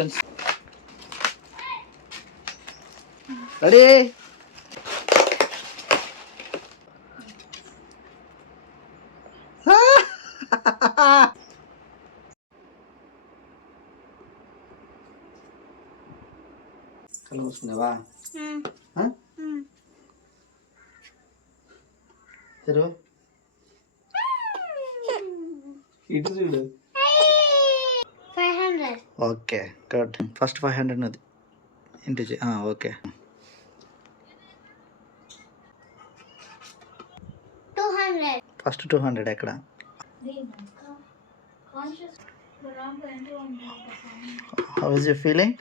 friends. Ready? కళ్ళు మూసుకున్నావా? తెరు ఇటు చూడు. 500. Okay good. ఫస్ట్ 500 నది ఇంటి ఓకే. 200. ఫస్ట్ 200 ఎక్కడ? How is your feeling?